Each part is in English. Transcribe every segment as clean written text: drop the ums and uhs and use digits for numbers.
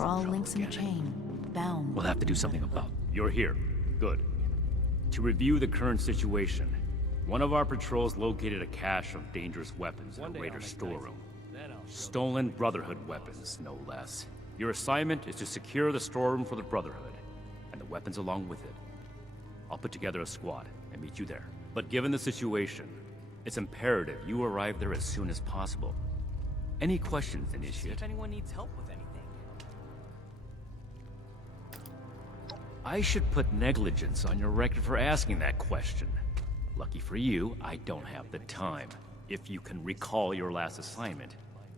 We're all links in a chain, bound. We'll have to do something about it. You're here. Good. To review the current situation, one of our patrols located a cache of dangerous weapons in a Raider storeroom. Stolen Brotherhood weapons, no less. Your assignment is to secure the storeroom for the Brotherhood, and the weapons along with it. I'll put together a squad and meet you there. But given the situation, it's imperative you arrive there as soon as possible. Any questions, Initiate? If anyone needs help with anything. I should put negligence on your record for asking that question. Lucky for you, I don't have the time. If you can recall your last assignment,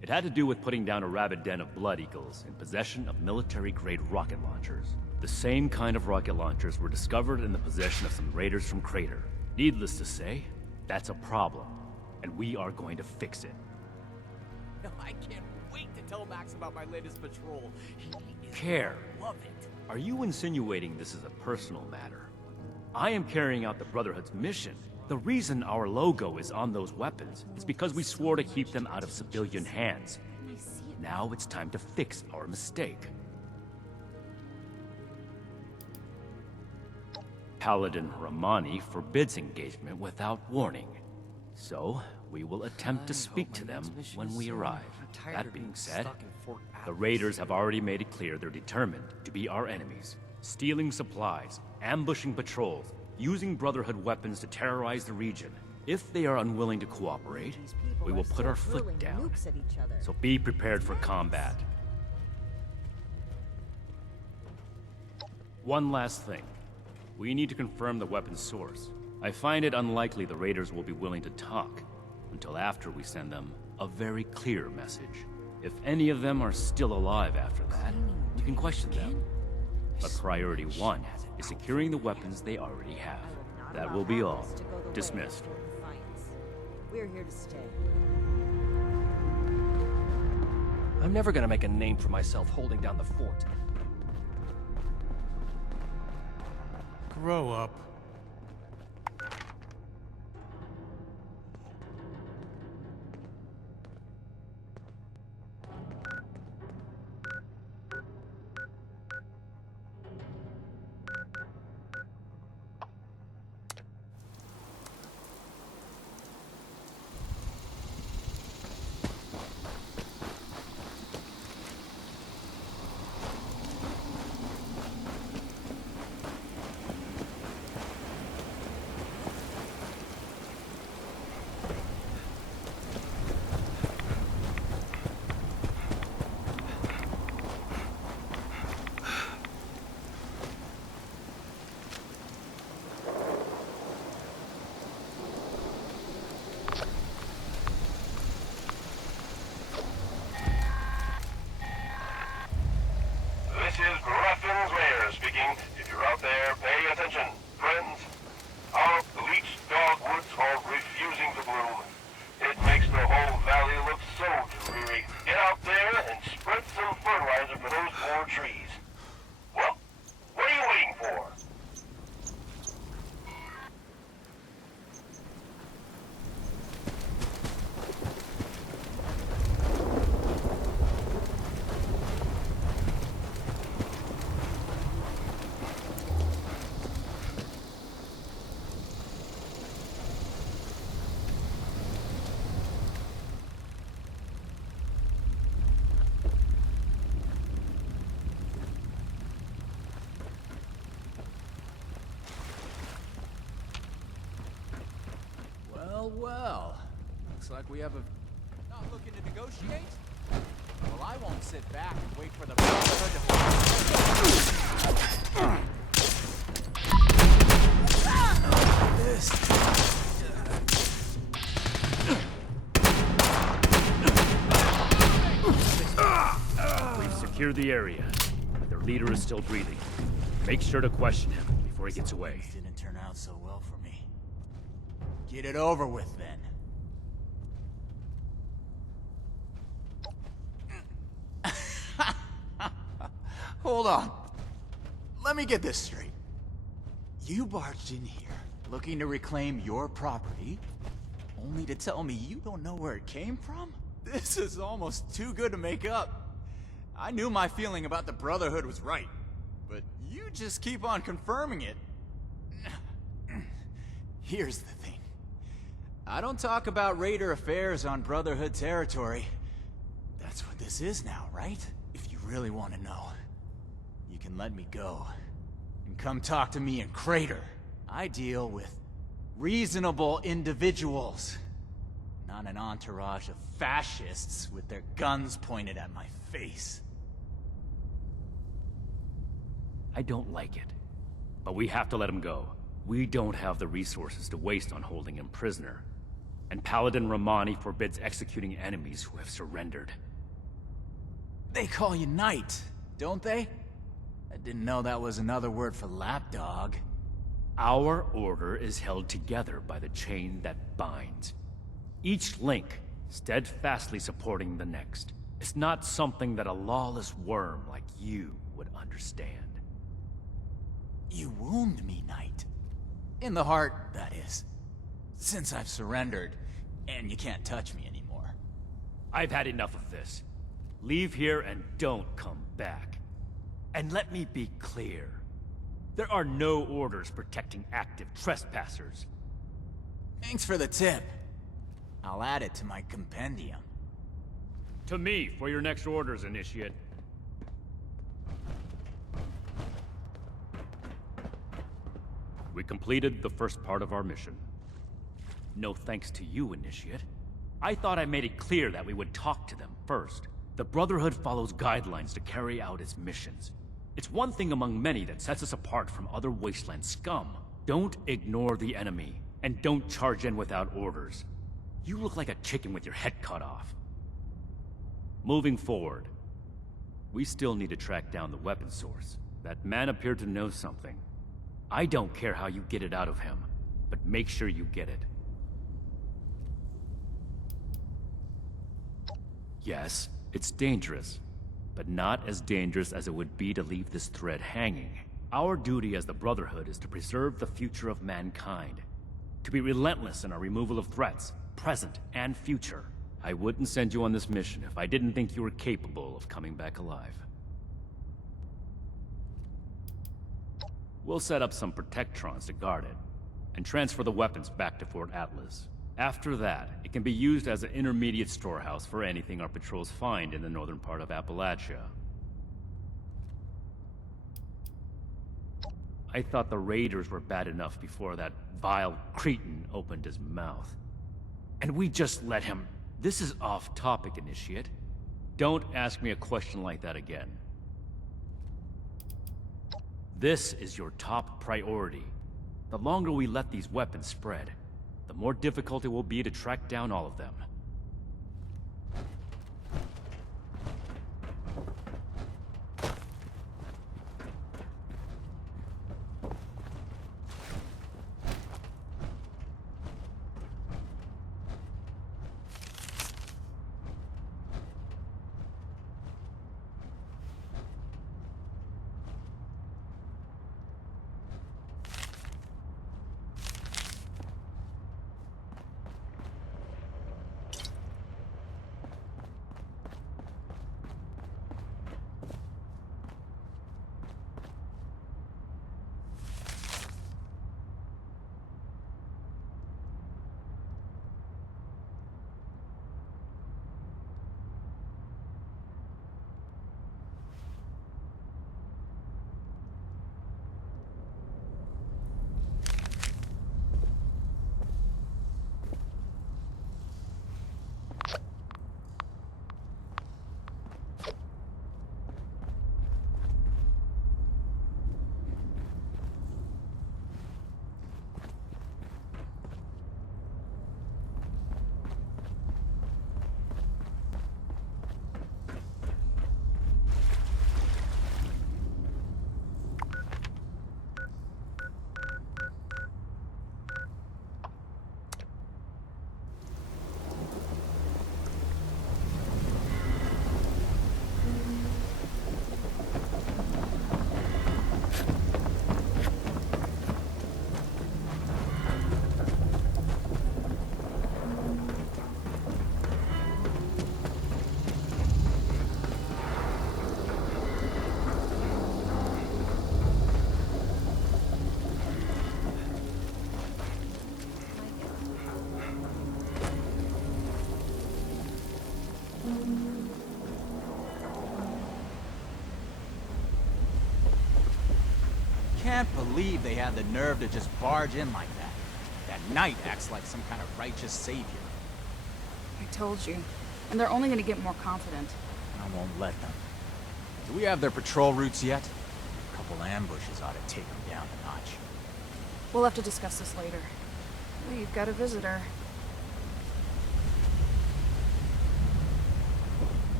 it had to do with putting down a rabid den of Blood Eagles in possession of military-grade rocket launchers. The same kind of rocket launchers were discovered in the possession of some raiders from Crater. Needless to say, that's a problem, and we are going to fix it. I can't wait to tell Max about my latest patrol. He is Care. gonna love it. Are you insinuating this is a personal matter? I am carrying out the Brotherhood's mission. The reason our logo is on those weapons is because we swore to keep them out of civilian hands. Now it's time to fix our mistake. Paladin Ramani forbids engagement without warning. So, we will attempt to speak to them when we arrive. That being said, the Raiders have already made it clear they're determined to be our enemies. Stealing supplies, ambushing patrols, using Brotherhood weapons to terrorize the region. If they are unwilling to cooperate, we will put our foot down. So be prepared for combat. One last thing. We need to confirm the weapon's source. I find it unlikely the Raiders will be willing to talk until after we send them a very clear message. If any of them are still alive after that, we can question them. But priority one is securing the weapons they already have. That will be all. Dismissed. We're here to stay. I'm never gonna make a name for myself holding down the fort. Grow up. This is Grafton's Mayor speaking. If you're out there, pay attention. Friends, our bleached dogwoods are refusing to bloom. It makes the whole valley look so dreary. Get out there and spread some fertilizer for those poor trees. Well, what are you waiting for? Well, looks like we have a... Not looking to negotiate? Well, I won't sit back and wait for the Brotherhood to... We've secured the area, but their leader is still breathing. Make sure to question him before he gets away. Didn't turn out so well for me. Get it over with, then. Hold on. Let me get this straight. You barged in here, looking to reclaim your property, only to tell me you don't know where it came from? This is almost too good to make up. I knew my feeling about the Brotherhood was right, but you just keep on confirming it. Here's the thing. I don't talk about Raider affairs on Brotherhood territory. That's what this is now, right? If you really want to know, you can let me go and come talk to me in Crater. I deal with reasonable individuals, not an entourage of fascists with their guns pointed at my face. I don't like it, but we have to let him go. We don't have the resources to waste on holding him prisoner. And Paladin Romani forbids executing enemies who have surrendered. They call you Knight, don't they? I didn't know that was another word for lapdog. Our order is held together by the chain that binds. Each link steadfastly supporting the next. It's not something that a lawless worm like you would understand. You wound me, Knight. In the heart, that is. Since I've surrendered, and you can't touch me anymore. I've had enough of this. Leave here and don't come back. And let me be clear. There are no orders protecting active trespassers. Thanks for the tip. I'll add it to my compendium. To me for your next orders, Initiate. We completed the first part of our mission. No thanks to you, Initiate. I thought I made it clear that we would talk to them first. The Brotherhood follows guidelines to carry out its missions. It's one thing among many that sets us apart from other wasteland scum. Don't ignore the enemy, and don't charge in without orders. You look like a chicken with your head cut off. Moving forward, we still need to track down the weapon source. That man appeared to know something. I don't care how you get it out of him, but make sure you get it. Yes, it's dangerous, but not as dangerous as it would be to leave this thread hanging. Our duty as the Brotherhood is to preserve the future of mankind, to be relentless in our removal of threats, present and future. I wouldn't send you on this mission if I didn't think you were capable of coming back alive. We'll set up some Protectrons to guard it, and transfer the weapons back to Fort Atlas. After that, it can be used as an intermediate storehouse for anything our patrols find in the northern part of Appalachia. I thought the Raiders were bad enough before that vile cretin opened his mouth. And we just let him... This is off-topic, Initiate. Don't ask me a question like that again. This is your top priority. The longer we let these weapons spread, the more difficult it will be to track down all of them. believe they had the nerve to just barge in like that. That knight acts like some kind of righteous savior. I told you. And they're only gonna get more confident. I won't let them. Do we have their patrol routes yet? A couple ambushes ought to take them down a notch. We'll have to discuss this later. We've got a visitor.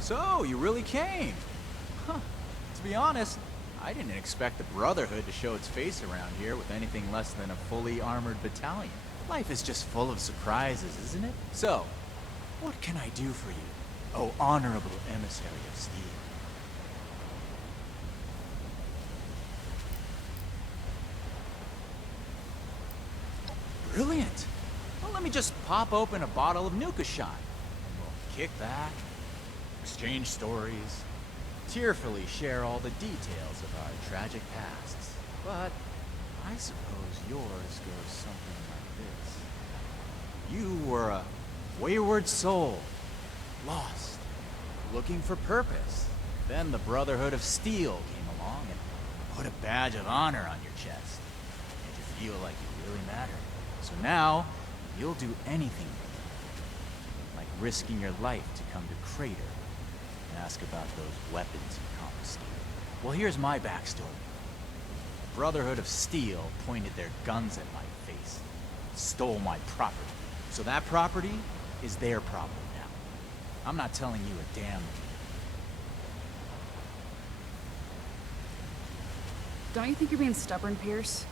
So, you really came? Huh. To be honest, I didn't expect the Brotherhood to show its face around here with anything less than a fully armored battalion. Life is just full of surprises, isn't it? So, what can I do for you, oh honorable emissary of Steel? Brilliant! Well, let me just pop open a bottle of Nuka Shot, and we'll kick back, exchange stories, tearfully share all the details of our tragic pasts. But I suppose yours goes something like this. You were a wayward soul, lost, looking for purpose. Then the Brotherhood of Steel came along and put a badge of honor on your chest. Made you feel like you really mattered. So now, you'll do anything for them. Like risking your life to come to Crater and ask about those weapons you confiscated. Well, here's my backstory. The Brotherhood of Steel pointed their guns at my face, stole my property. So that property is their problem now. I'm not telling you a damn thing. Don't you think you're being stubborn, Pierce?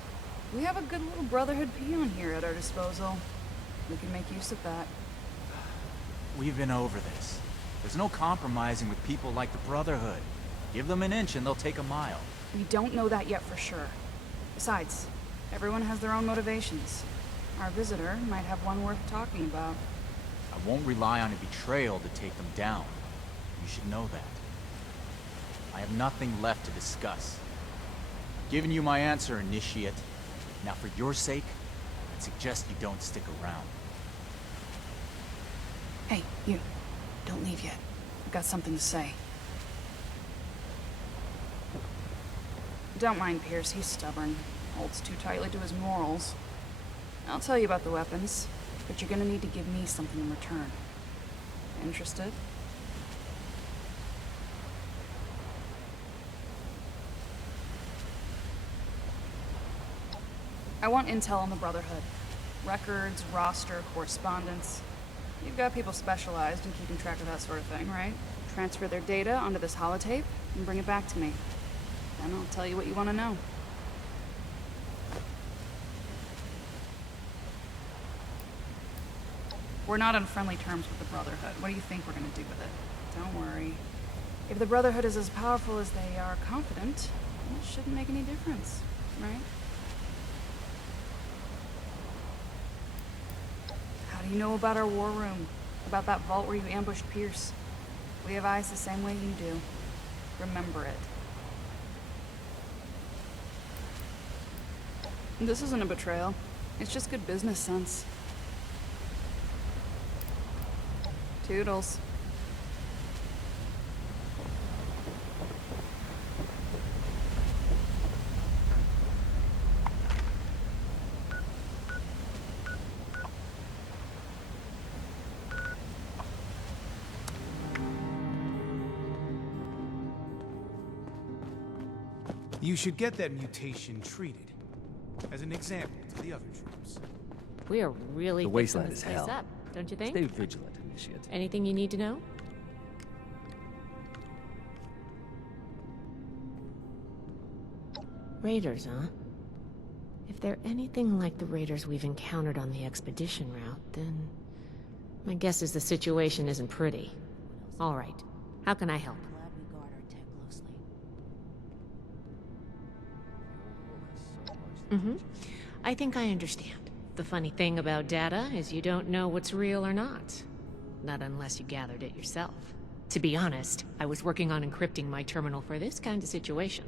We have a good little Brotherhood peon here at our disposal. We can make use of that. We've been over this. There's no compromising with people like the Brotherhood. Give them an inch and they'll take a mile. We don't know that yet for sure. Besides, everyone has their own motivations. Our visitor might have one worth talking about. I won't rely on a betrayal to take them down. You should know that. I have nothing left to discuss. I've given you my answer, Initiate. Now for your sake, I'd suggest you don't stick around. Hey, you. Don't leave yet. I've got something to say. Don't mind Pierce, he's stubborn. Holds too tightly to his morals. I'll tell you about the weapons, but you're gonna need to give me something in return. Interested? I want intel on the Brotherhood. Records, roster, correspondence. You've got people specialized in keeping track of that sort of thing, right? Transfer their data onto this holotape and bring it back to me. Then I'll tell you what you want to know. We're not on friendly terms with the Brotherhood. What do you think we're gonna do with it? Don't worry. If the Brotherhood is as powerful as they are confident, it shouldn't make any difference, right? How do you know about our war room? About that vault where you ambushed Pierce? We have eyes the same way you do. Remember it. This isn't a betrayal. It's just good business sense. Toodles. You should get that mutation treated. As an example to the other troops. We are really The fixing wasteland this is place hell. up, don't you think? Stay vigilant, Initiate. Anything you need to know? Raiders, huh? If they're anything like the raiders we've encountered on the expedition route, then my guess is the situation isn't pretty. All right. How can I help? Glad we guard our tech closely. I think I understand. The funny thing about data is you don't know what's real or not. Not unless you gathered it yourself. To be honest, I was working on encrypting my terminal for this kind of situation.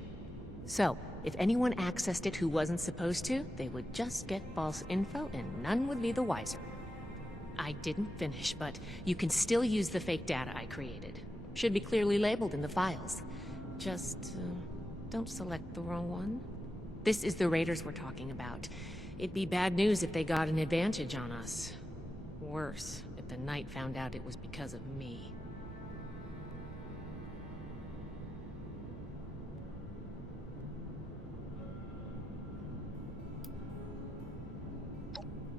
So, if anyone accessed it who wasn't supposed to, they would just get false info and none would be the wiser. I didn't finish, but you can still use the fake data I created. Should be clearly labeled in the files. Just, don't select the wrong one. This is the Raiders we're talking about. It'd be bad news if they got an advantage on us. Worse, if the Knight found out it was because of me.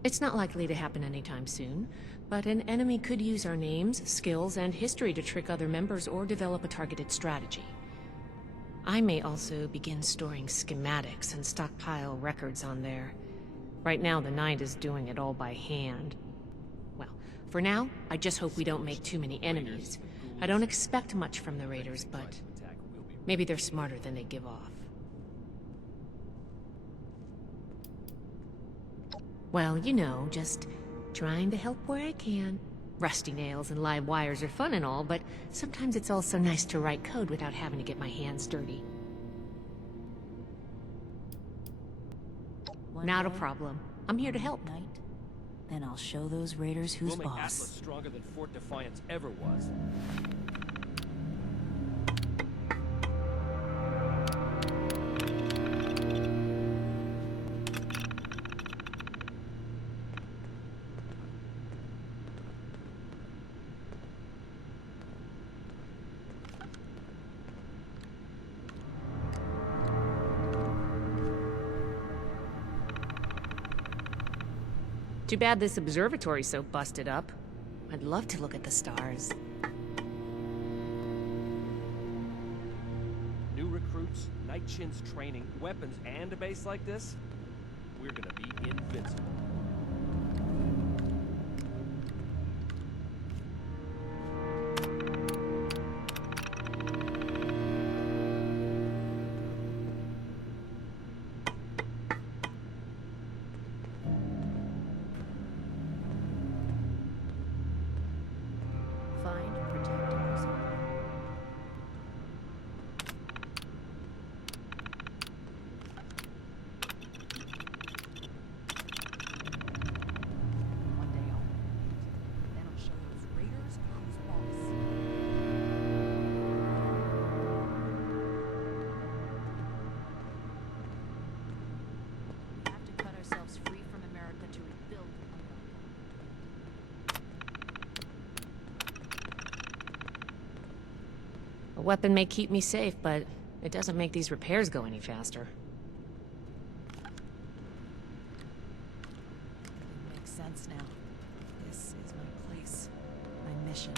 It's not likely to happen anytime soon, but an enemy could use our names, skills, and history to trick other members or develop a targeted strategy. I may also begin storing schematics and stockpile records on there. Right now, the Knight is doing it all by hand. Well, for now, I just hope we don't make too many enemies. I don't expect much from the Raiders, but maybe they're smarter than they give off. Well, you know, just trying to help where I can. Rusty nails and live wires are fun and all, but sometimes it's also nice to write code without having to get my hands dirty. Not a problem. I'm here to help. Night, then I'll show those Raiders who's We'll make boss. Atlas stronger than Fort Defiance ever was. Too bad this observatory's so busted up. I'd love to look at the stars. New recruits, Night Chin's training, weapons, and a base like this? We're gonna be invincible. Find, protect, and resolve. One day I'll then I'll show those Raiders who's boss. We have to cut ourselves free from America to rebuild America. A weapon may keep me safe, but it doesn't make these repairs go any faster. It makes sense now. This is my place, my mission.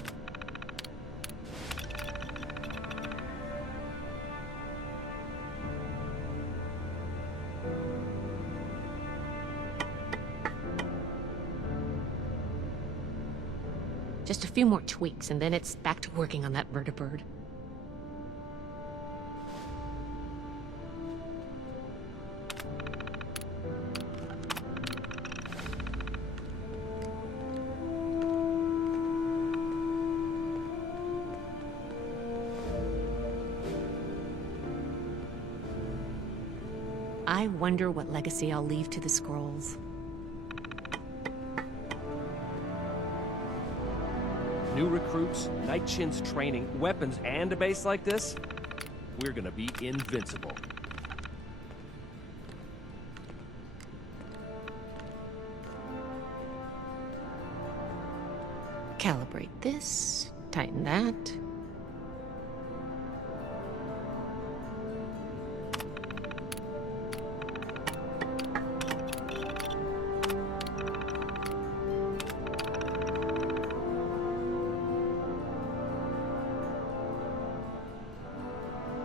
Just a few more tweaks, and then it's back to working on that vertibird. I wonder what legacy I'll leave to the scrolls. New recruits, Night Chin's training, weapons, and a base like this? We're gonna be invincible. Calibrate this, tighten that.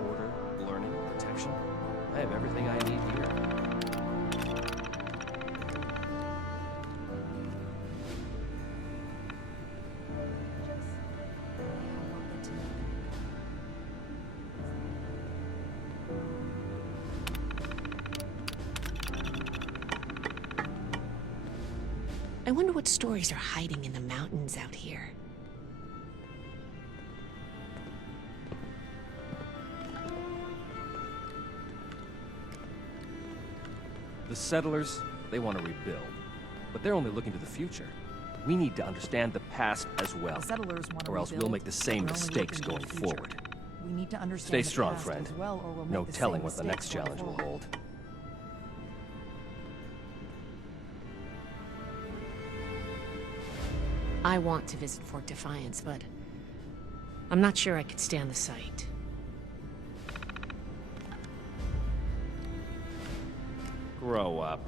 Order, learning, protection. I have everything I need here. I wonder what stories are hiding in the mountains out here. The settlers, they want to rebuild. But they're only looking to the future. We need to understand the past as well. The settlers want to Or else we'll rebuild, make the same but we're only mistakes looking going to the future. forward. We need to understand Stay the strong, past friend. as well, or we'll No make the telling same what the next mistakes going challenge will forward. hold. I want to visit Fort Defiance, but I'm not sure I could stand the sight. Grow up.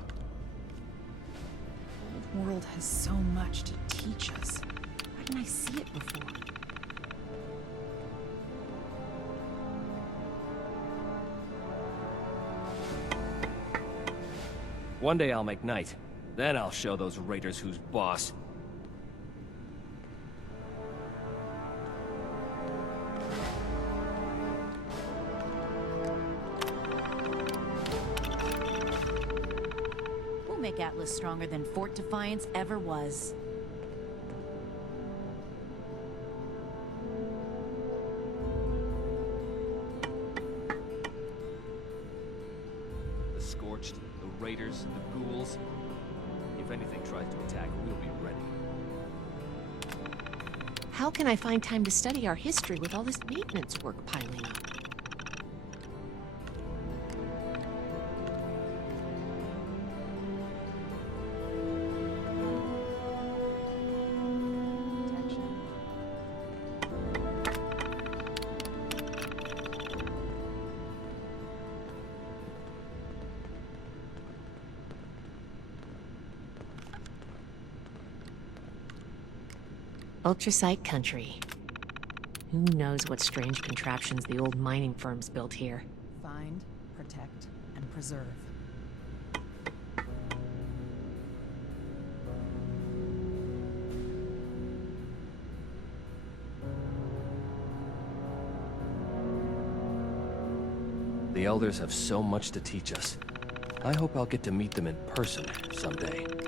Old world has so much to teach us. Why didn't I see it before? One day I'll make night. Then I'll show those raiders who's boss. We'll make Atlas stronger than Fort Defiance ever was. The Scorched, the raiders, the ghouls. If anything tries to attack, we'll be ready. How can I find time to study our history with all this maintenance work piling up? Ultrasite country. Who knows what strange contraptions the old mining firms built here? Find, protect, and preserve. The Elders have so much to teach us. I hope I'll get to meet them in person someday. The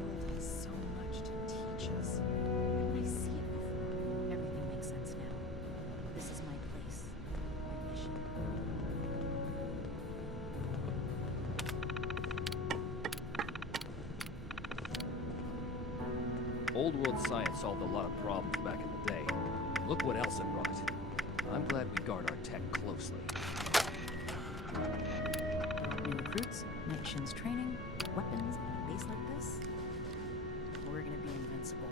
world has so much to teach us. Why didn't I see it before? Everything makes sense now. This is my place. My mission. Old world science solved a lot of problems back in the day. Look what else it brought. I'm glad we guard our tech closely. New recruits, nations training, weapons, and a base like this. We're gonna be invincible.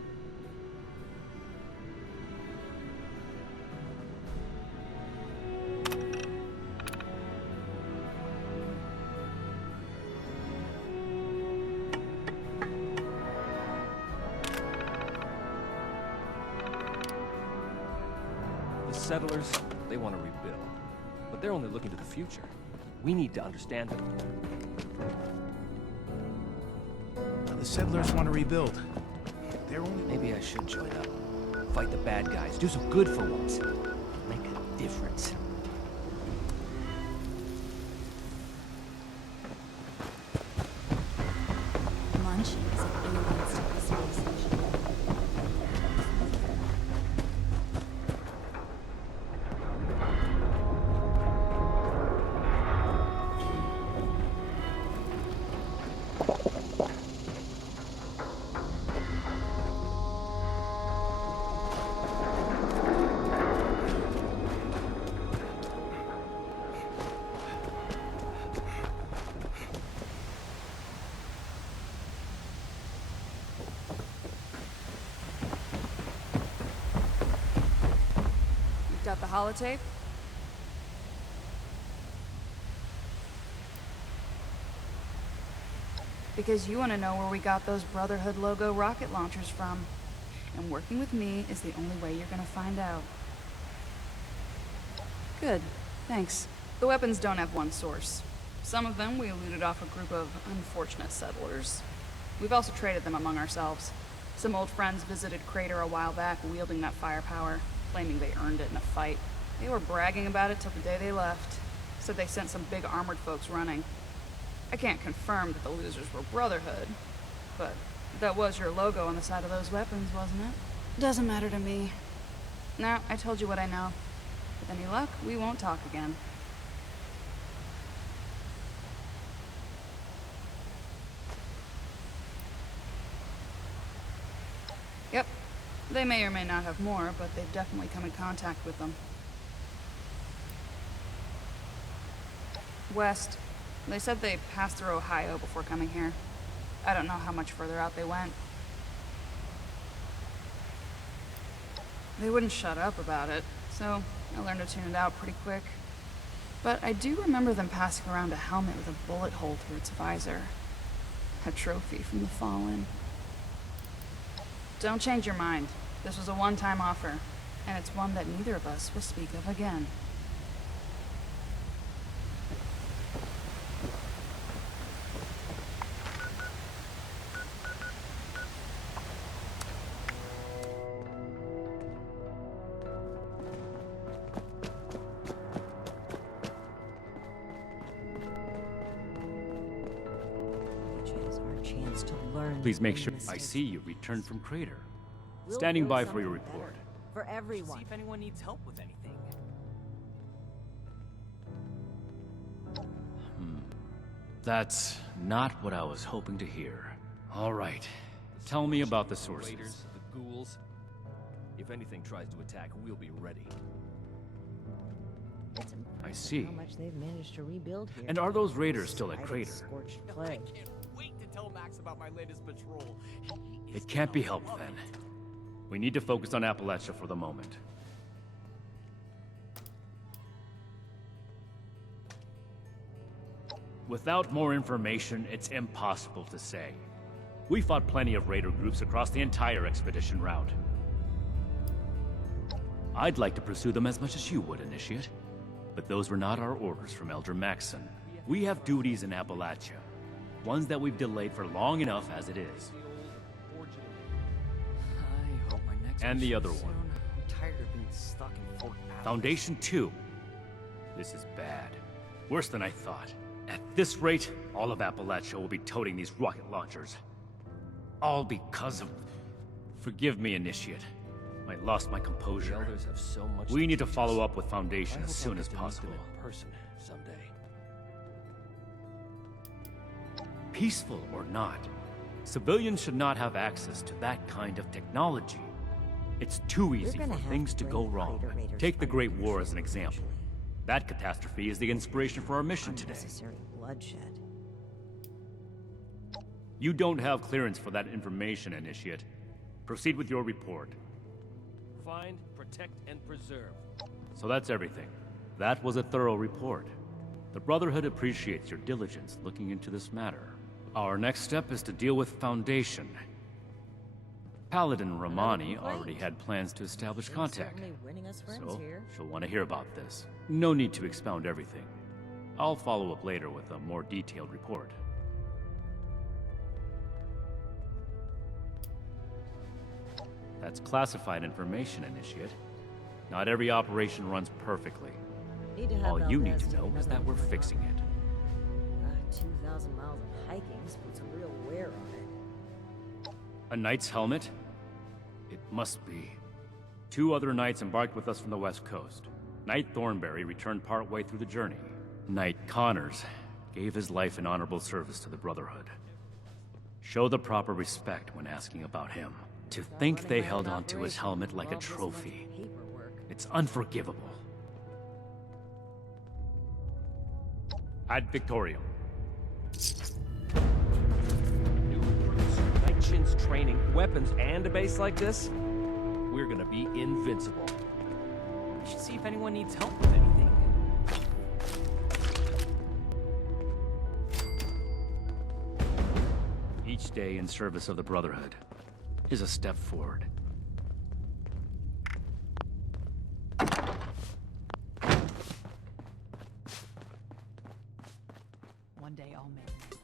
The settlers, they want to rebuild. But they're only looking to the future. We need to understand them. The settlers want to rebuild. They're only... Maybe I should join up. Fight the bad guys. Do some good for once. Make a difference. Munch is an alien civilization. Got the holotape? Because you want to know where we got those Brotherhood logo rocket launchers from. And working with me is the only way you're gonna find out. Good. Thanks. The weapons don't have one source. Some of them we looted off a group of unfortunate settlers. We've also traded them among ourselves. Some old friends visited Crater a while back wielding that firepower, claiming they earned it in a fight. They were bragging about it till the day they left. Said they sent some big armored folks running. I can't confirm that the losers were Brotherhood, but that was your logo on the side of those weapons, wasn't it? Doesn't matter to me. Now, I told you what I know. With any luck, we won't talk again. Yep. They may or may not have more, but they've definitely come in contact with them. West. They said they passed through Ohio before coming here. I don't know how much further out they went. They wouldn't shut up about it, so I learned to tune it out pretty quick. But I do remember them passing around a helmet with a bullet hole through its visor. A trophy from the Fallen. Don't change your mind. This was a one-time offer, and it's one that neither of us will speak of again. Which is our chance to learn. Please make from sure. I mistakes. see you returned from Crater. We'll Standing build by for your something better report. for everyone. See if anyone needs help with anything. That's not what I was hoping to hear. All right. Tell me about the sources. Raiders, the ghouls. If anything tries to attack, we'll be ready. It's impressive I see. how much they've managed to rebuild here. And are those raiders still at Despite Crater? its Scorched I plague. can't wait to tell Max about my latest patrol. He is It can't be gonna helped love then. it. We need to focus on Appalachia for the moment. Without more information, it's impossible to say. We fought plenty of raider groups across the entire expedition route. I'd like to pursue them as much as you would, Initiate. But those were not our orders from Elder Maxson. We have duties in Appalachia. Ones that we've delayed for long enough as it is. I hope my next And the mission other is one. soon. I'm tired of being stuck in Fort Allen. Foundation 2. This is bad. Worse than I thought. At this rate, all of Appalachia will be toting these rocket launchers. All because of... Forgive me, Initiate. I lost my The composure. elders have so much. We need to teach follow us. up with I Foundation hope as I'll soon get as to meet them possible. in person someday. Peaceful or not, civilians should not have access to that kind of technology. It's too easy gonna for have things to to go bring wrong. Crater Raiders Take the Great financially, War as an example. eventually. That catastrophe is the inspiration for our mission today. Unnecessary bloodshed. You don't have clearance for that information, Initiate. Proceed with your report. Find, protect, and preserve. So that's everything. That was a thorough report. The Brotherhood appreciates your diligence looking into this matter. Our next step is to deal with Foundation. Paladin Romani already had plans to establish They're contact, certainly winning us friends so here. she'll want to hear about this. No need to expound everything. I'll follow up later with a more detailed report. That's classified information, Initiate. Not every operation runs perfectly. Need to have All you need Valdez to take know is another that we're look fixing around. it. 2,000 miles of hiking puts a real wear on it. A knight's helmet? It must be. 2 other knights embarked with us from the west coast. Knight Thornberry returned partway through the journey. Knight Connors gave his life in honorable service to the Brotherhood. Show the proper respect when asking about him. To think they held onto his helmet like a trophy. Paperwork. It's unforgivable. Ad Victorium. New recruits, night shins training, weapons, and a base like this? We're gonna be invincible. We should see if anyone needs help with anything. Each day in service of the Brotherhood is a step forward. One day I'll make